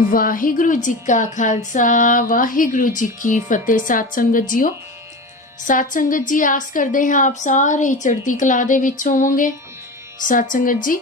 ਵਾਹਿਗੁਰੂ ਜੀ ਕਾ ਖਾਲਸਾ, ਵਾਹਿਗੁਰੂ ਜੀ ਕੀ ਫਤਿਹ। ਸਾਧ ਸੰਗਤ ਜੀਓ, ਸਾਧ ਸੰਗਤ ਜੀ, ਆਸ ਕਰਦੇ ਹਾਂ ਆਪ ਸਾਰੇ ਚੜ੍ਹਦੀ ਕਲਾ ਦੇ ਵਿੱਚ ਹੋਵੋਗੇ। ਸਾਧ ਸੰਗਤ ਜੀ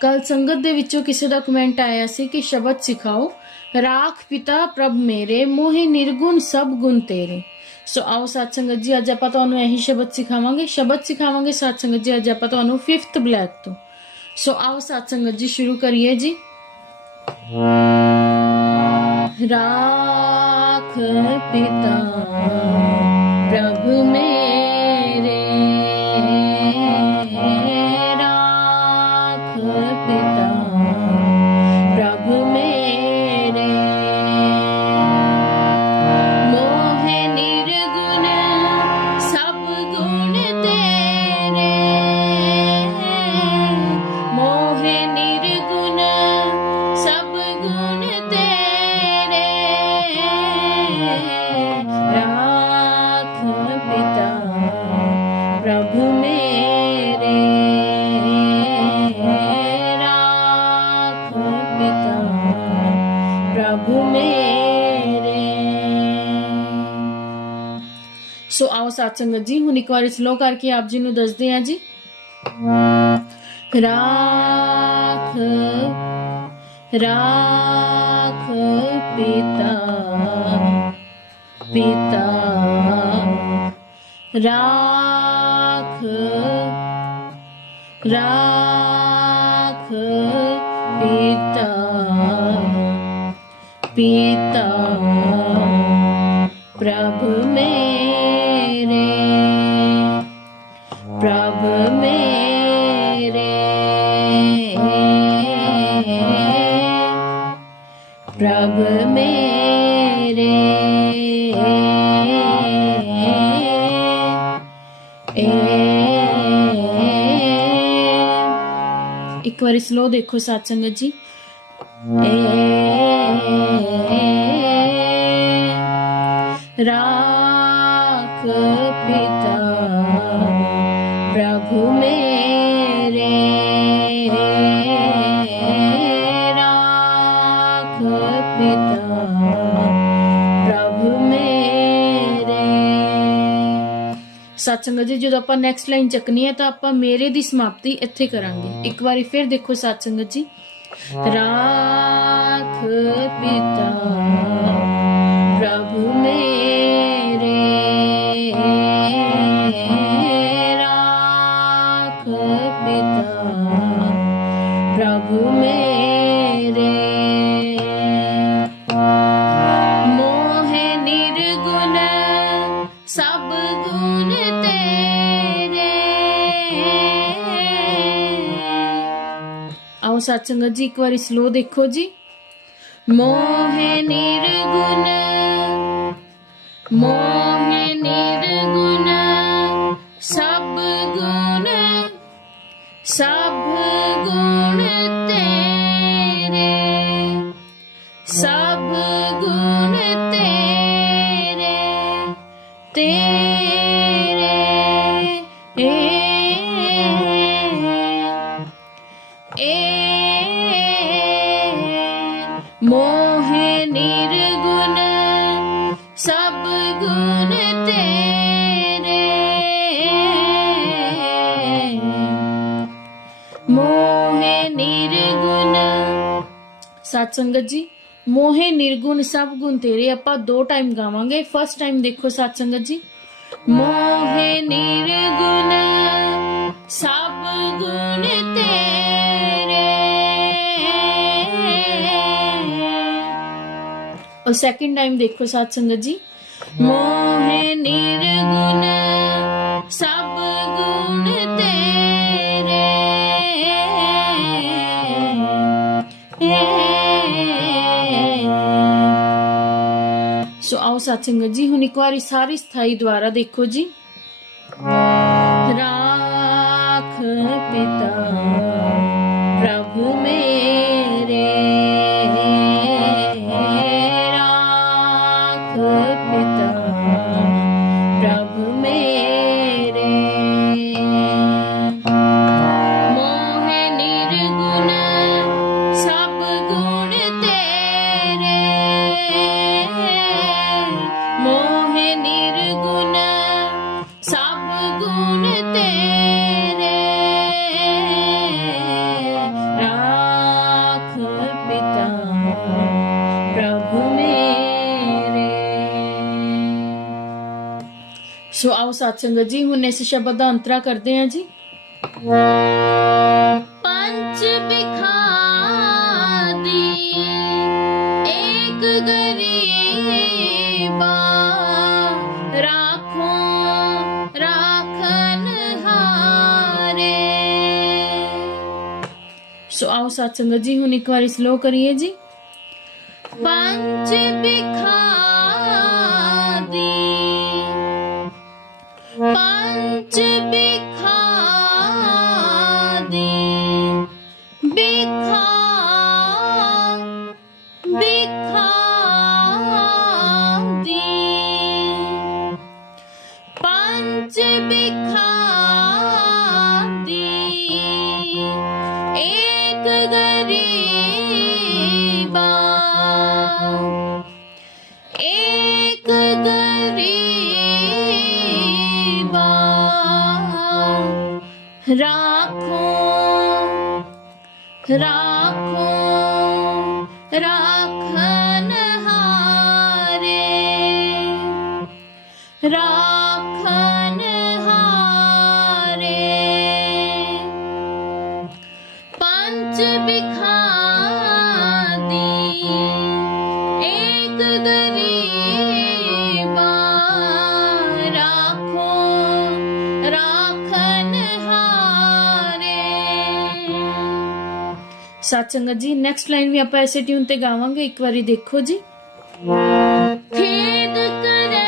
ਕੱਲ ਸੰਗਤ ਦੇ ਵਿੱਚੋਂ ਕਿਸੇ ਦਾ ਕਮੈਂਟ ਆਇਆ ਸੀ ਕਿ ਸ਼ਬਦ ਸਿਖਾਓ, ਰਾਖ ਪਿਤਾ ਪ੍ਰਭ ਮੇਰੇ, ਮੋਹਿ ਨਿਰਗੁਣ ਸਭ ਗੁਣ ਤੇਰੇ। ਸੋ ਆਓ ਸਾਧ ਸੰਗਤ ਜੀ, ਅੱਜ ਆਪਾਂ ਤੁਹਾਨੂੰ ਇਹੀ ਸ਼ਬਦ ਸਿਖਾਵਾਂਗੇ। ਸ਼ਬਦ ਸਿਖਾਵਾਂਗੇ ਸਾਧ ਸੰਗਤ ਜੀ, ਅੱਜ ਆਪਾਂ ਤੁਹਾਨੂੰ 5th ਬਲੈਕ ਤੋਂ। ਸੋ ਆਓ ਸਾਧ ਸੰਗਤ ਜੀ, ਸ਼ੁਰੂ ਕਰੀਏ ਜੀ। राख पिता प्रभु मेरे ਸੋ ਆਓ ਸਾਧ ਸੰਗਤ ਜੀ ਹੁਣ ਇੱਕ ਵਾਰੀ ਸਲੋ ਕਰਕੇ ਆਪ ਜੀ ਨੂੰ ਦੱਸਦੇ ਹਾਂ ਜੀ ਰਾਖ ਰਾਖ ਪਿਤਾ ਪਿਤਾ ਰਾਖ ਰਾਖ ਪਿਤਾ ਪਿਤਾ ਪ੍ਰਭ ਮੇਰੇ प्रभु मेरे। एक बार स्लो देखो सात संगत जी। ए। राख पिता प्रभु मेरे। ਸਤਸੰਗ ਜੀ ਜਦੋਂ ਆਪਾਂ ਨੈਕਸਟ ਲਾਈਨ ਚੱਕਣੀ ਹੈ ਤਾਂ ਆਪਾਂ ਮੇਰੇ ਦੀ ਸਮਾਪਤੀ ਇੱਥੇ ਕਰਾਂਗੇ ਇੱਕ ਵਾਰੀ ਫਿਰ ਦੇਖੋ ਸਤਸੰਗ ਜੀ ਰਾਖ ਪਿਤਾ ਪ੍ਰਭु ਮੇਰੇ ਰਾਖ ਪਿਤਾ ਪ੍ਰਭु ਮੇਰੇ ਸਤ ਸੰਗਤ ਜੀ ਇੱਕ ਵਾਰੀ ਸਲੋ ਦੇਖੋ ਜੀ। ਮੋਹ ਨਿਰਗੁਣ ਮੋਹ ਮੋਹ ਨਿਰਗੁਣ ਸਤ ਸੰਗਤ ਜੀ ਮੋਹੇ ਨਿਰਗੁਣ ਸਭ ਗੁਣ ਤੇਰੇ ਆਪਾਂ ਦੋ ਟਾਈਮ ਗਾਵਾਂਗੇ ਫਸਟ ਟਾਈਮ ਦੇਖੋ ਸਤ ਸੰਗਤ ਜੀ ਮੋਹੇ ਨਿਰਗੁਣ ਸਭ ਗੁਣ ਤੇਰੇ और सेकंड टाइम देखो साथ संगत जी मोह निर्गुण ਸੋ ਜੀ। ਹੁਣ ਇੱਕ ਵਾਰੀ ਸਾਰੀ ਸਥਾਈ ਦੁਆਰਾ ਦੇਖੋ ਜੀ। ਰਾਖ ਪਿਤਾ ਪ੍ਰਭੂ ਮੇਰੇ सो आओ सात संगत जी हुने इस शब्द का अंतरा करते हैं जी पंच एक सो आओ सत्संग जी हुन एक बार स्लो करिए जी पंच बिखा एक गरीबा राखो राखो राखन हारे राखन ਸਾਧ ਸੰਗਤ ਜੀ ਨੈਕਸਟ ਲਾਈਨ ਵੀ ਆਪਾਂ ਐਸੇ ਟਿਊਨ ਤੇ ਗਾਵਾਂਗੇ ਇੱਕ ਵਾਰੀ ਦੇਖੋ ਜੀ ਖੇਦ ਕਰੇ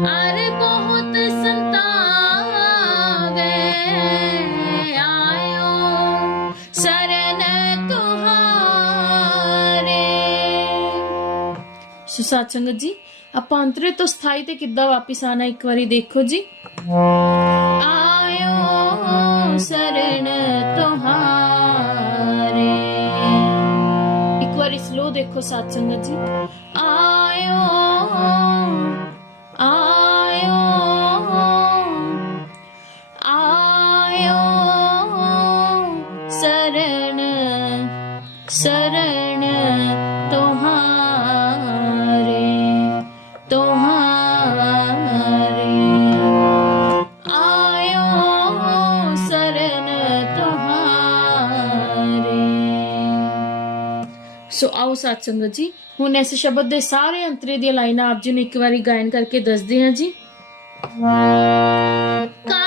ਅਰ ਬਹੁਤ ਸੰਤਾਵੇ ਆਇਓ ਸਰਨ ਤੁਹਾਰੇ ਸੋ ਸਾਧ ਸੰਗਤ ਜੀ ਆਪਾਂ ਅੰਤਰੇ ਤੋਂ ਸਥਾਈ ਤੇ ਕਿੱਦਾਂ ਵਾਪਿਸ ਆਣਾ ਇੱਕ ਵਾਰੀ ਦੇਖੋ ਜੀ ਆਇਓ ਸਰਨ ਦੇਖੋ ਸਾਧ ਸੰਗਤ ਜੀ ਆਓ ਸਾਧ ਸੰਗਤ ਜੀ, ਹੁਣ ਇਸ ਸ਼ਬਦ ਦੇ ਸਾਰੇ ਅੰਤਰੇ ਦੀਆਂ ਲਾਈਨਾਂ ਆਪ ਜੀ ਨੂੰ ਇੱਕ ਵਾਰੀ ਗਾਇਨ ਕਰਕੇ ਦੱਸਦੇ ਹਾਂ ਜੀ। ਕਰ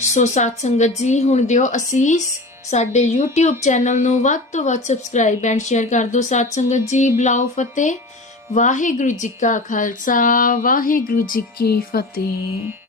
ਸੋ ਸਾਥ ਸੰਗਤ ਜੀ, ਹੁਣ ਦਿਓ ਅਸੀਸ। ਸਾਡੇ YouTube ਚੈਨਲ ਨੂੰ ਵੱਧ ਤੋਂ ਵੱਧ ਸਬਸਕ੍ਰਾਈਬ ਐਂਡ ਸ਼ੇਅਰ ਕਰ ਦਿਓ ਸਾਥ ਸੰਗਤ ਜੀ। ਬਲਾਉ ਫਤਿਹ। ਵਾਹਿਗੁਰੂ ਜੀ ਕਾ ਖਾਲਸਾ, ਵਾਹਿਗੁਰੂ ਜੀ ਕੀ ਫਤਿਹ।